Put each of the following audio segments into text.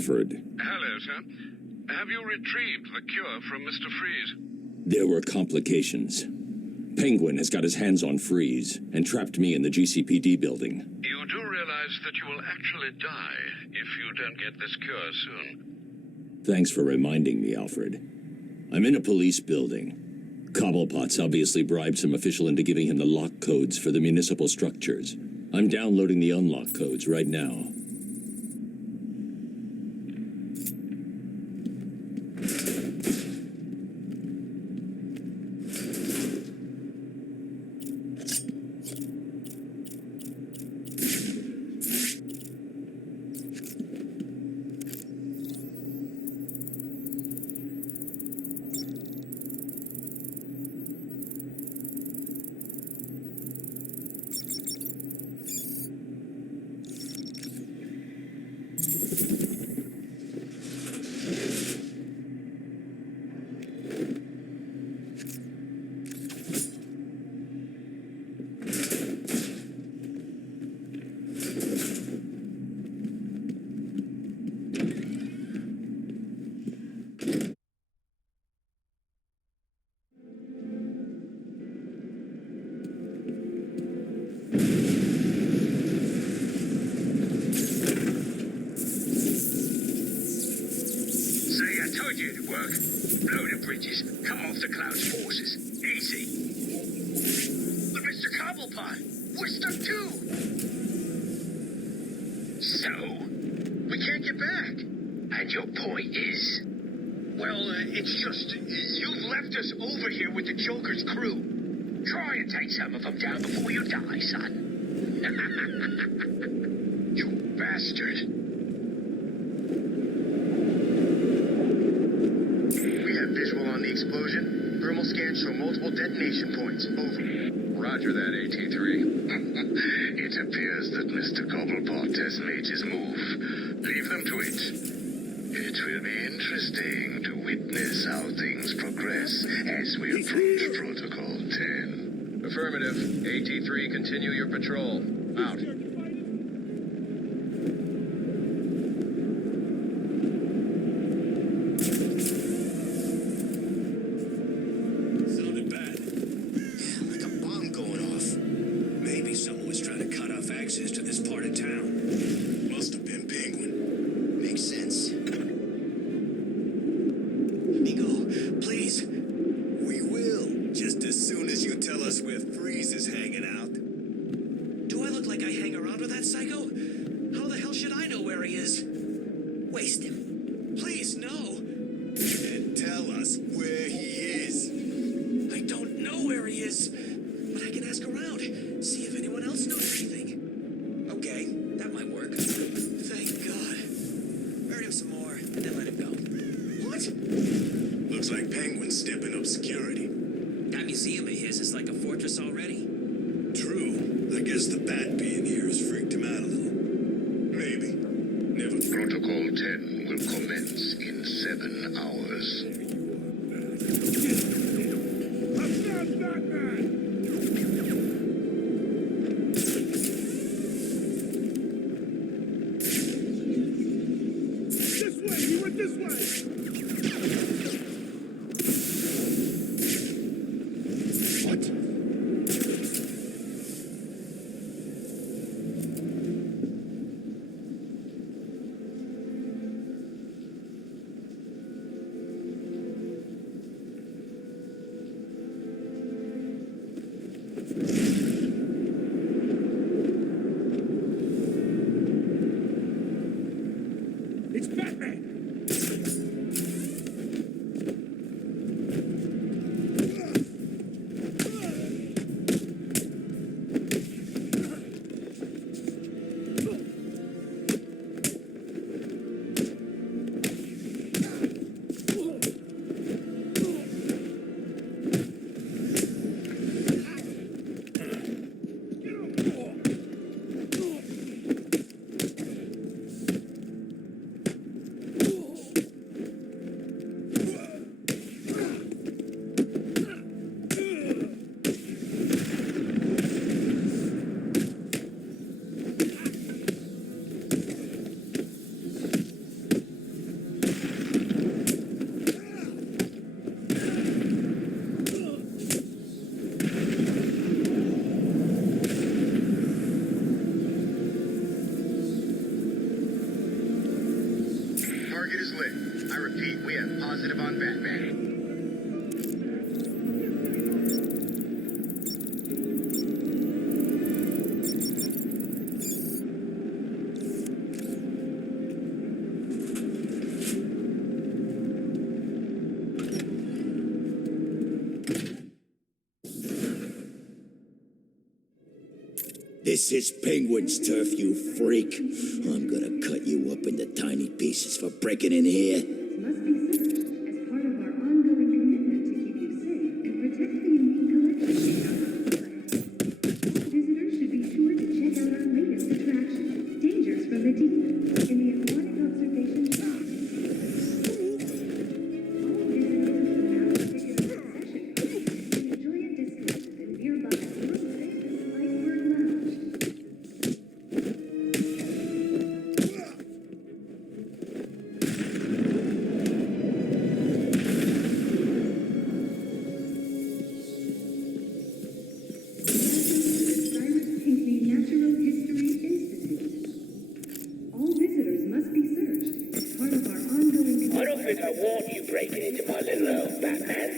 Alfred. Hello, sir. Have you retrieved the cure from Mr. Freeze? There were complications. Penguin has got his hands on Freeze and trapped me in the GCPD building. You do realize that you will actually die if you don't get this cure soon. Thanks for reminding me, Alfred. I'm in a police building. Cobblepot's obviously bribed some official into giving him the lock codes for the municipal structures. I'm downloading the unlock codes right now. Some of them down before you die, son. You bastard. We have visual on the explosion. Thermal scans show multiple detonation points. Over. Roger that, AT-3. It appears that Mr. Cobblepot has made his move. Leave them to it. It will be interesting to witness how things progress as we approach Protocol 10. Affirmative. AT-3, continue your patrol. Out. Sounded bad. Yeah, like a bomb going off. Maybe someone was trying to cut off access to this part of town. Must have been Penguin. Makes sense. Amigo, please. We will, just as soon as you tell us where Freeze is hanging out. Do I look like I hang around with that psycho? How the hell should I know where he is? Waste him. Please, no. And tell us where he is. I don't know where he is, but I can ask around, see if anyone else knows anything. Okay, that might work. Thank God. Hurt him some more, and then let him go. What? Looks like Penguin's stepping up security. That museum of his is like a fortress already. True. I guess the bat being here has freaked him out a little. Maybe. Never. Protocol 10 will commence in 7 hours. This way! He went this way! Batman. This is Penguin's turf, you freak. I'm gonna cut you up into tiny pieces for breaking in here. Must be searched as part of our ongoing commitment to keep you safe and protect the unique collection we have on display. Visitors should be sure to check out our latest attraction, Dangers from the Deep, in the Aquatic Observation Park. All visitors who have a particular concession card can enjoy a discount at the nearby world-famous Iceberg Lounge. Natural History Institute. All visitors must be searched as part of our ongoing I don't think I want you breaking into my little home, Batman.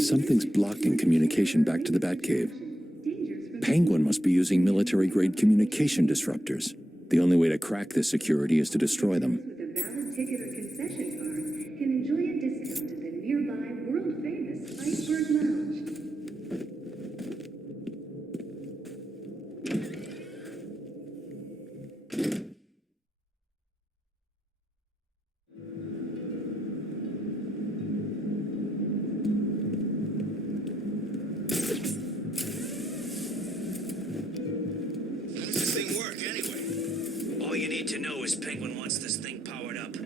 Something's blocking communication back to the Batcave. Penguin must be using military-grade communication disruptors. The only way to crack this security is to destroy them. with a valid ticket or concession card can enjoy a discount at the nearby world-famous Iceberg Lounge. How does this thing work, anyway? All you need to know is Penguin wants this thing powered up.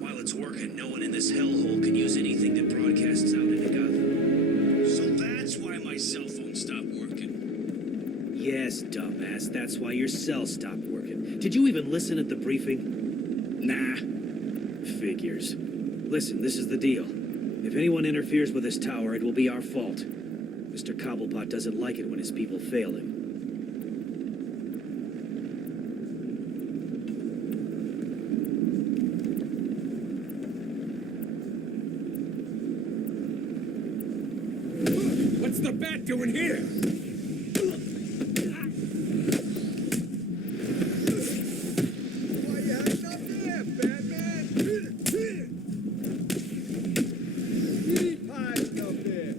While it's working, no one in this hellhole can use anything that broadcasts out into Gotham. So that's why my cell phone stopped working. Yes, dumbass, that's why your cell stopped working. Did you even listen at the briefing? Nah. Figures. Listen, this is the deal. If anyone interferes with this tower, it will be our fault. Mr. Cobblepot doesn't like it when his people fail him. What's the bat doing here? Why you hiding up there, Batman? Keep hiding up there.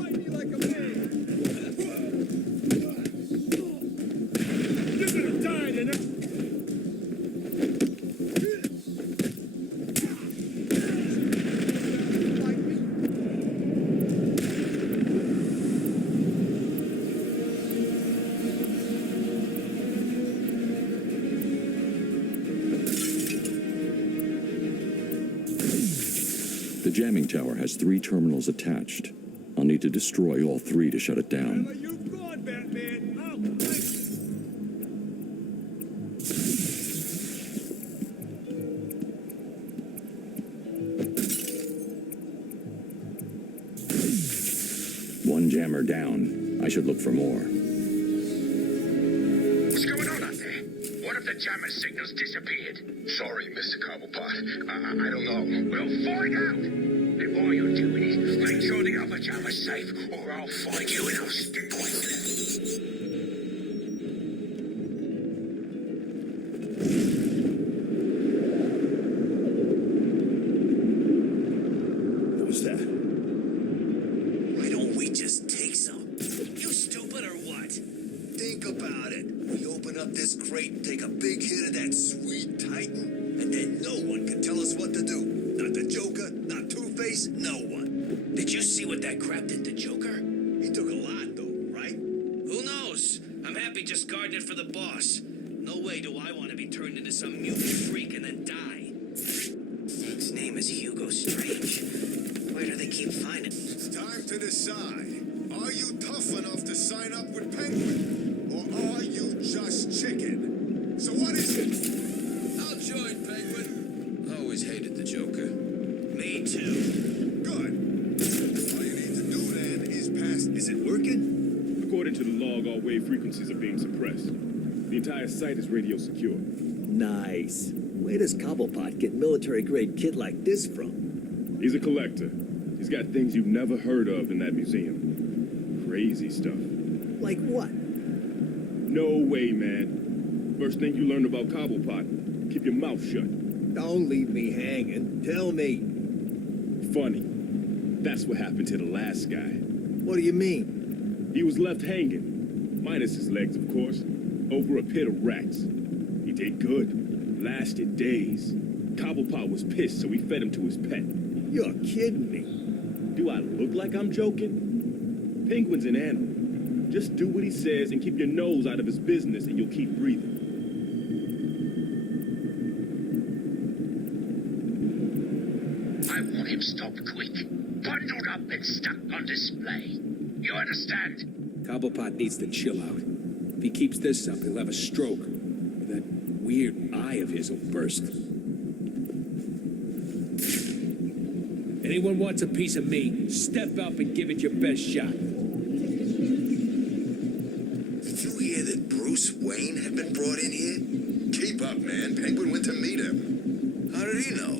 Fight me like a man. You're gonna die tonight. Like me. The jamming tower has 3 terminals attached. I'll need to destroy all 3 to shut it Where down. are you going, Batman? One jammer down. I should look for more. What's going on out there? One of the jammer signals disappeared. Sorry, Mr. Cobblepot. I don't know. We'll find out. And while you're doing it, make sure the other jammer's safe, or I'll find you and I'll stick with you. What was that? Why don't we just take some? You stupid or what? Think about it. We open up this crate and take a big hit of that sweet Titan, and then no one can tell us what to do. Not the Joker, not Two-Face, no one. Did you see what that crap did to Joker? He took a lot, though, right? Who knows? I'm happy just guarding it for the boss. No way do I want to be turned into some mutant freak and then die. His name is Hugo Strange. Why do they keep finding? It's time to decide. Are you tough enough to sign up with Penguin? Or are you just chicken? So what is it? I'll join Penguin. I always hated the Joker. Me too. Good. Is it working? According to the log, all wave frequencies are being suppressed. The entire site is radio secure. Nice. Where does Cobblepot get military-grade kit like this from? He's a collector. He's got things you've never heard of in that museum. Crazy stuff. Like what? No way, man. First thing you learn about Cobblepot, keep your mouth shut. Don't leave me hanging. Tell me. Funny. That's what happened to the last guy. What do you mean? He was left hanging, minus his legs, of course, over a pit of rats. He did good. Lasted days. Cobblepot was pissed, so he fed him to his pet. You're kidding me. Do I look like I'm joking? Penguin's an animal. Just do what he says and keep your nose out of his business and you'll keep breathing. I want him stopped quick. Bundled up and stuck on display. You understand? Cobblepot needs to chill out. If he keeps this up, he'll have a stroke. That weird eye of his will burst. Anyone wants a piece of me, step up and give it your best shot. Did you hear that Bruce Wayne had been brought in here? Keep up, man. Penguin went to meet him. How did he know?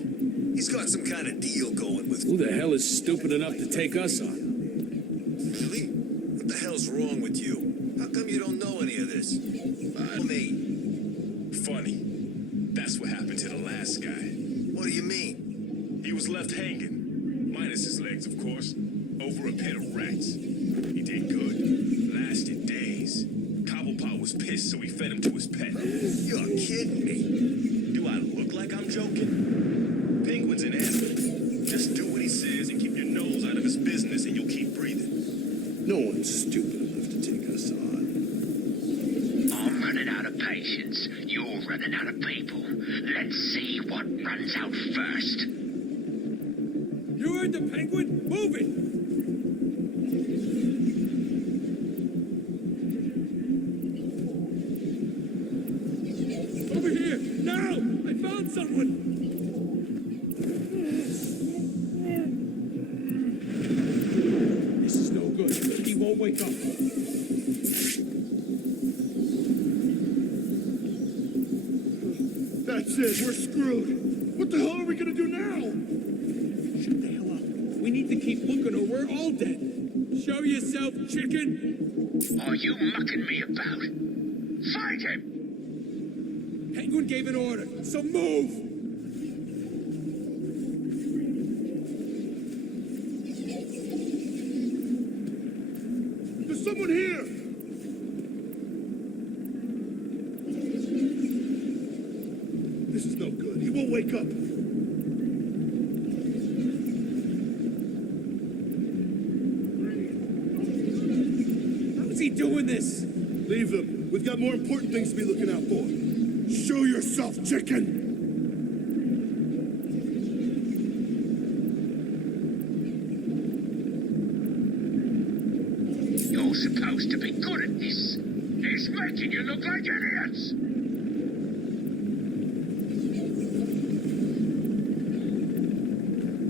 He's got some kind of deal going with... Who the hell is stupid enough to take us on? Really? What the hell's wrong with you? How come you don't know any of this? Me. Funny. That's what happened to the last guy. What do you mean? He was left hanging, minus his legs, of course, over a pit of rats. He did good. Lasted days. Cobblepot was pissed, so he fed him to his pet. You're kidding me. Do I look like I'm joking? Penguin's an animal. Just do what he says and keep your nose out of his business and you'll keep breathing. No one's stupid enough to take us on. I'm running out of patience. You're running out of people. Let's see what runs out first. You heard the Penguin? Move it! Over here! Now! I found someone! This is no good. He won't wake up. That's it. We're screwed. What the hell are we gonna do now? Shut the hell up. We need to keep looking or we're all dead. Show yourself, chicken! Are you mucking me about? Fight him! Penguin gave an order, so move! There's someone here! This is no good. He won't wake up. How's he doing this? Leave them. We've got more important things to be looking out for. Show yourself, chicken! You're supposed to be good at this. He's making you look like idiots!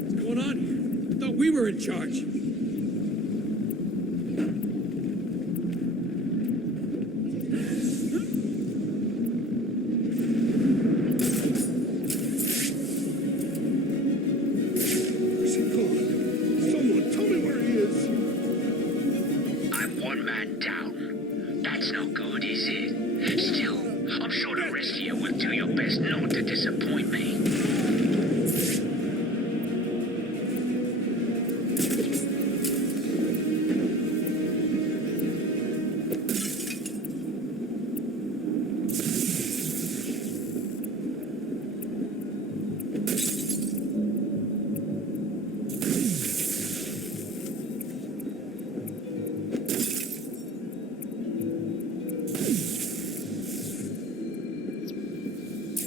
What's going on here? I thought we were in charge. Where's he gone? Someone, tell me where he is! I'm one man down. That's not good, is it? Still, I'm sure the rest of you will do your best not to disappoint me.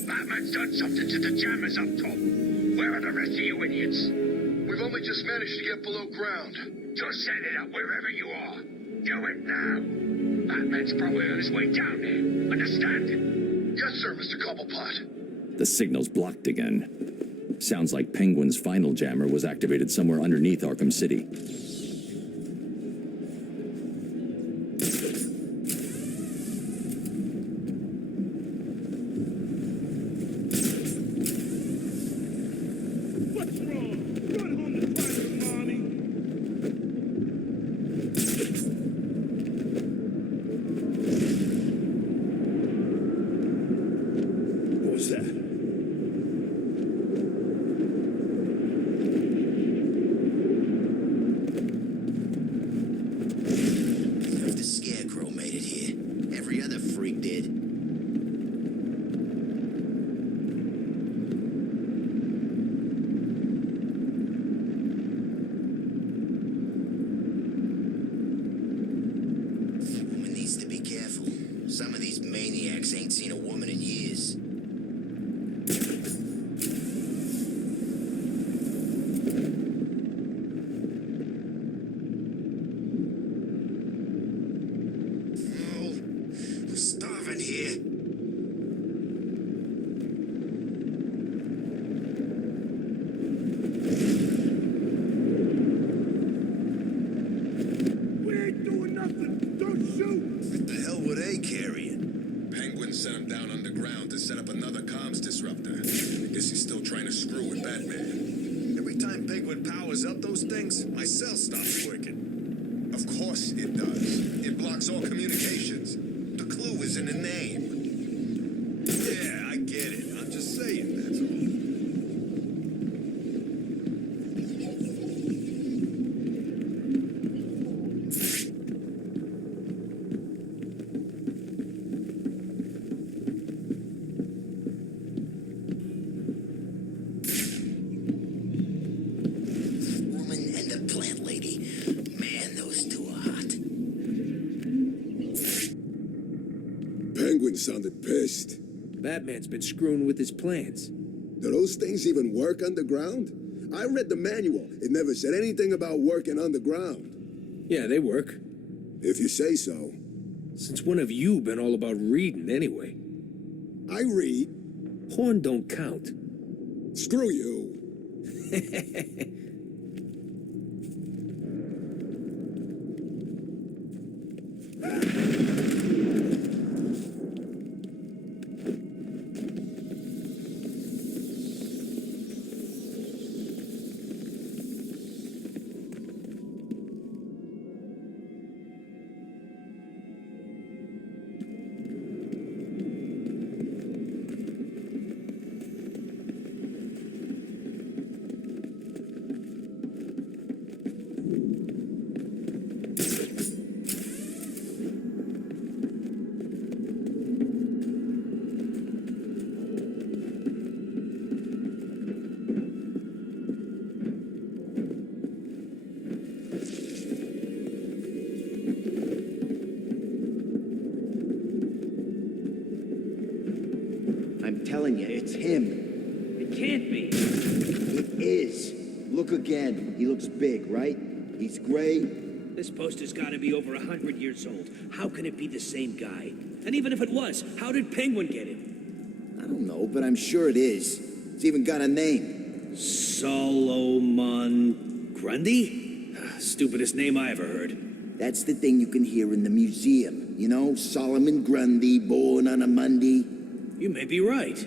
Batman's done something to the jammers up top. Where are the rest of you idiots? We've only just managed to get below ground. Just set it up wherever you are. Do it now. Batman's probably on his way down there. Understand? Yes, sir, Mr. Cobblepot. The signal's blocked again. Sounds like Penguin's final jammer was activated somewhere underneath Arkham City. Rex ain't seen a woman in years. Oh, we're starving here. We ain't doing nothing. Don't shoot. What the hell were they carrying? Penguin sent him down underground to set up another comms disruptor. I guess he's still trying to screw with Batman. Every time Penguin powers up those things, my cell stops working. Of course it does. It blocks all communications. The clue is in the name. Yeah, I get it. I'm just saying, that's all. Woman and the plant lady. Man, those two are hot. Penguin sounded pissed. Batman's been screwing with his plans. Do those things even work underground? I read the manual. It never said anything about working underground. Yeah, they work. If you say so. Since when have you been all about reading anyway? I read. Porn don't count. Screw you. I'm telling you, it's him. It can't be. It is. Look again. He looks big, right? He's gray. This poster's gotta be over 100 years old. How can it be the same guy? And even if it was, how did Penguin get him? I don't know, but I'm sure it is. It's even got a name. Solomon Grundy? Stupidest name I ever heard. That's the thing you can hear in the museum. You know, Solomon Grundy, born on a Monday. You may be right.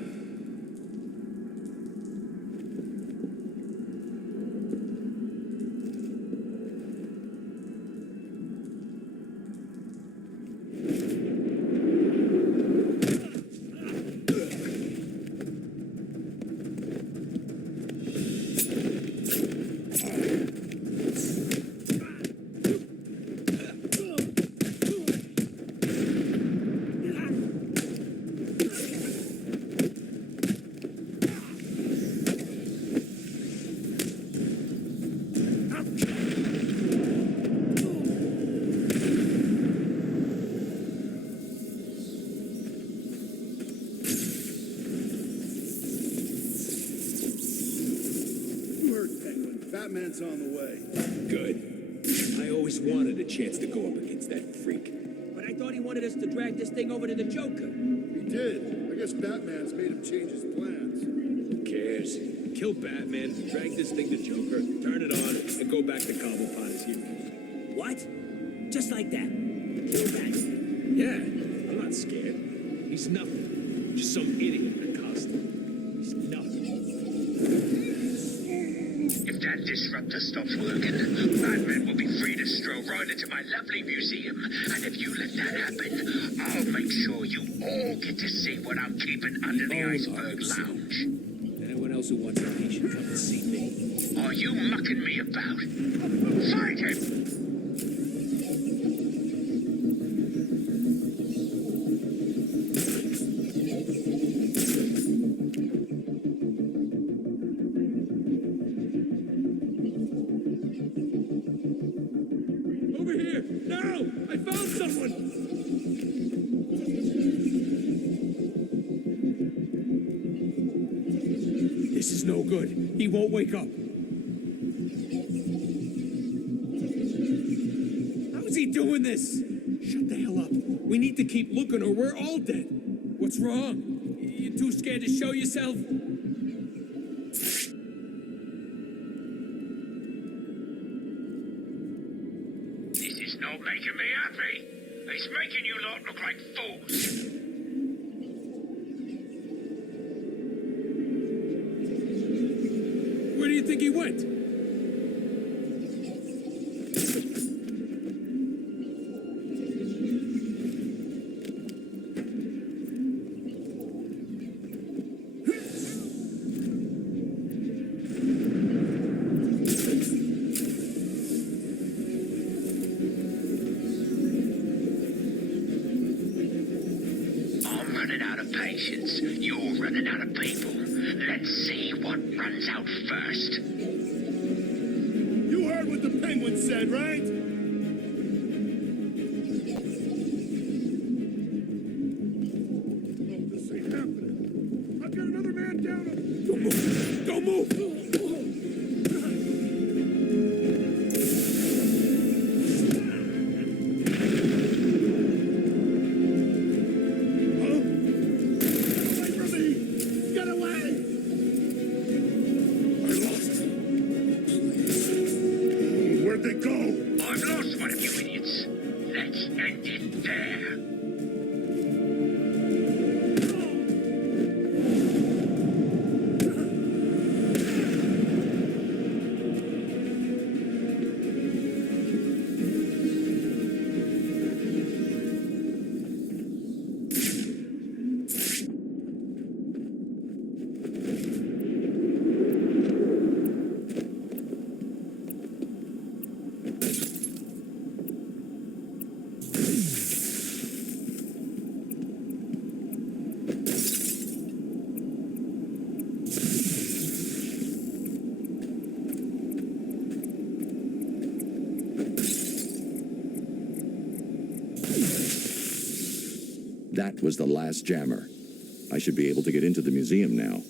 Batman's on the way. Good. I always wanted a chance to go up against that freak. But I thought he wanted us to drag this thing over to the Joker. He did. I guess Batman's made him change his plans. Who cares? Kill Batman, drag this thing to Joker, turn it on, and go back to Cobblepot as usual. What? Just like that? Kill Batman? Yeah, I'm not scared. He's nothing. Just some idiot in a costume. He's nothing. If that disruptor stops working, Batman will be free to stroll right into my lovely museum. And if you let that happen, I'll make sure you all get to see what I'm keeping under the iceberg lounge. Anyone else who wants a patient, come and see me. Are you mucking me about? Fight him! Over here! Now! I found someone! no good. He won't wake up. How's he doing this? Shut the hell up. We need to keep looking or we're all dead. What's wrong? You too scared to show yourself? This is not making me happy. It's making you lot look like fools. Where do you think he went? I'm running out of patience. You're running out of people. Let's see what runs out first. You heard what the penguin said, right? Oh, this ain't happening. I've got another man down. Don't move! Don't move! Where'd they go? I've lost one of you idiots. Let's end it there. That was the last jammer. I should be able to get into the museum now.